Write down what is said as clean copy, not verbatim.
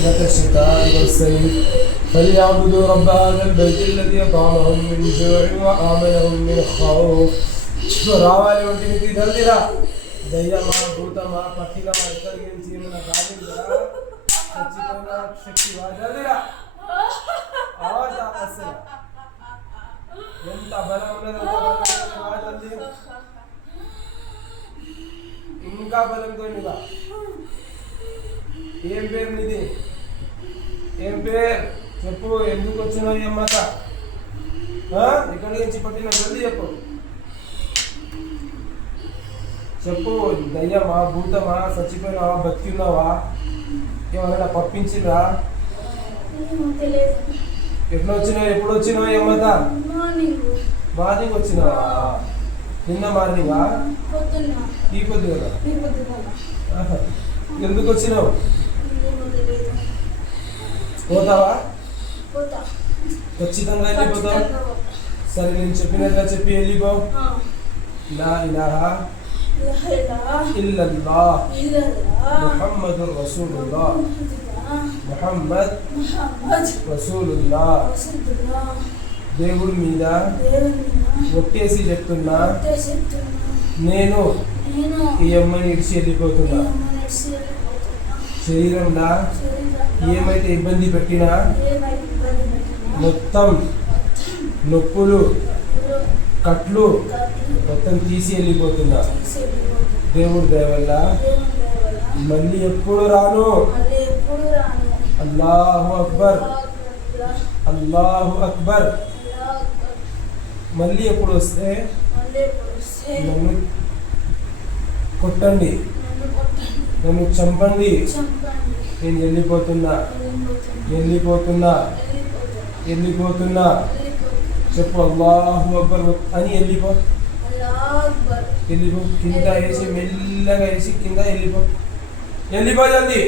رحلة الشتاء والصيف فليعبدوا رب هذا البيت الذي أطعمهم من جوع وآمنهم من خوف. రావాలి ఒంటికి దండిరా దయ్యమా భూతమా పట్టిలమా ఎక్కడికి నుంచి మన గాలిరా చచ్చిపోయిన శక్తి వాజాలిరా ఆవాజ్ అసలు ఎంత బలం ఉన్నది ఇంకా బలంతో నిగా. ఏం పేరు నీది? ఏం పేరు చెప్పు? ఎందుకు వచ్చినావు? ఏమ్మక ఎక్కడి నుంచి పట్టిన జల్దీ చెప్పు. చెప్పు. దయ్యమా భూతమా చచ్చిపోయినావా బతికున్నావా? ఏమన్నా పంపించిరా? ఎట్లా వచ్చినావు? ఎప్పుడు వచ్చినావు? ఏమ్మత మార్నింగ్ వచ్చినావా? నిన్న మార్నింగా? ఈ పొద్దుగా? ఎందుకు వచ్చినావు? పోతావా? ఖచ్చితంగా వెళ్ళిపోతావు. సరే నేను చెప్పినట్లా చెప్పి వెళ్ళిపో. లా ఇలాహా ఇల్లల్లాహ్ ముహమ్మదుర్ రసూలుల్లాహ్ ముహమ్మద్ రసూలుల్లాహ్. దేవుడి మీద ఒట్టేసి చెప్తున్నా, నేను ఈ అమ్మని ఇడిచి వెళ్ళిపోతున్నా. శరీరంలో ఏమైతే ఇబ్బంది పెట్టినా మొత్తం నొప్పులు కట్లు మొత్తం తీసి వెళ్ళిపోతున్నా. దేవుడి దయ వల్ల మళ్ళీ ఎప్పుడు రాను. అల్లాహు అక్బర్, అల్లాహు అక్బర్. మళ్ళీ ఎప్పుడు వస్తే నన్ను కొట్టండి, నన్ను చంపండి. నేను వెళ్ళిపోతున్నా, వెళ్ళిపోతున్నా, వెళ్ళిపోతున్నా. చెప్పు అల్లాహు అక్బర్ అని వెళ్ళిపో. వెళ్ళిపో. కింద వేసి మెల్లగా వేసి కింద వెళ్ళిపో. వెళ్ళిపో జల్దీ.